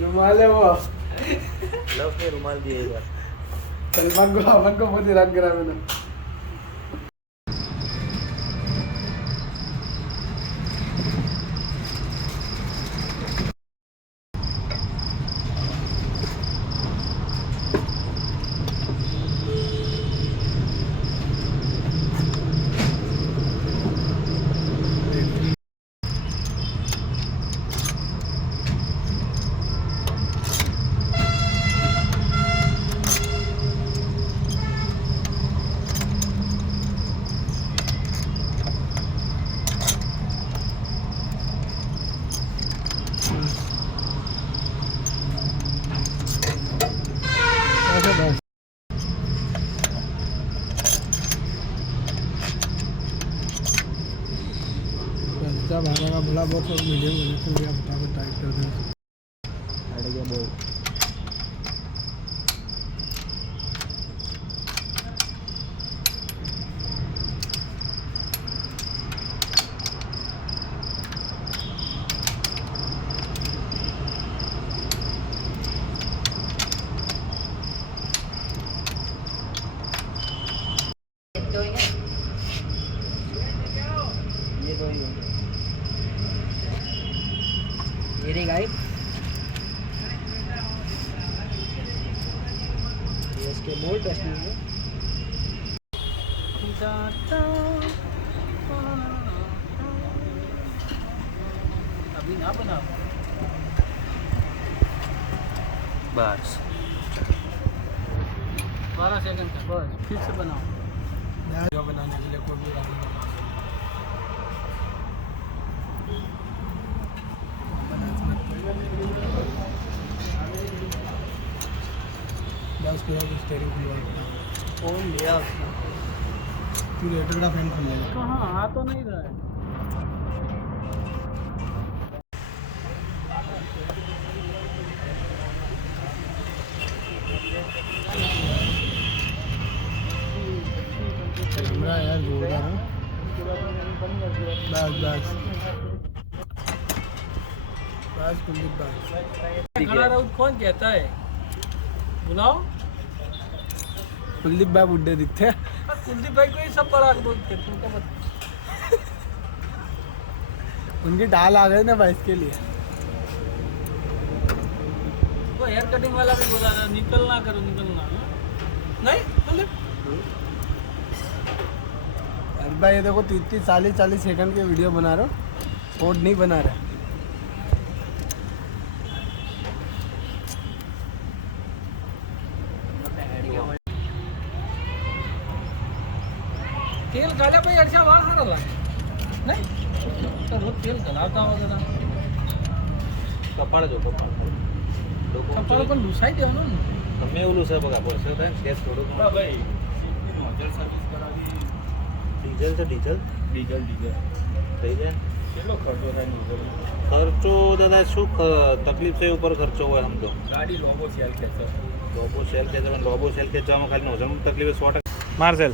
रुमाल है वो लव ने रुमाल दिए एक बार सलमान को अमन को बहुत हैरान करा मैंने भागा का बड़ा बहुत और मीडियम बने तो भैया फटाफट टाइप कर दें हट गया बोल ये दो ही मेरी गाड़ी इसके बोल टेस्ट में अभी ना बना बस 12 सेकंड का बस फिर से बनाओ बनाने के लिए कोई भी स्टीयरिंग खुलवा फोन लिया तू रेटर का फैन खोल लेगा कहाँ आ तो नहीं रहा है कैमरा यार जोरदार है बस कुलदीप बस खड़ा रहूं कौन कहता है बुलाओ कुलदीप भाई बुड्ढे दिखते हैं कुलदीप भाई को ये सब बड़ा बोलते हैं तुमको बता उनकी डाल आ गई ना भाई इसके लिए वो हेयर कटिंग वाला भी बोला था निकलना करो निकलना नहीं कुलदीप अरे भाई ये देखो 30-40 सेकंड के वीडियो बना रहे हो शॉर्ट नहीं बना रहे तेल गाल्या पाहिजे अडशा वाळ हारला नाही तर रोज तेल घालावता वगैरे कपाळ जो कपाळ पण लुसाई ठेव ना તમે એવું છે બગા પડશે થાય સ્કેચ થોડું ભાઈ નોઝલ સર્વિસ કરાવી ડીઝલ છે ડીઝલ થઈ જાય કેટલો ખર્ચો થાય નોઝલ ખર્ચો દાદા શું તકલીફ છે ઉપર ખર્ચો હોય આમ તો ગાડી લોબો સેલ ખેંચે પણ લોબો સેલ ખેંચવામાં ખાલી નોઝલમાં તકલીફ 100% માર્સેલ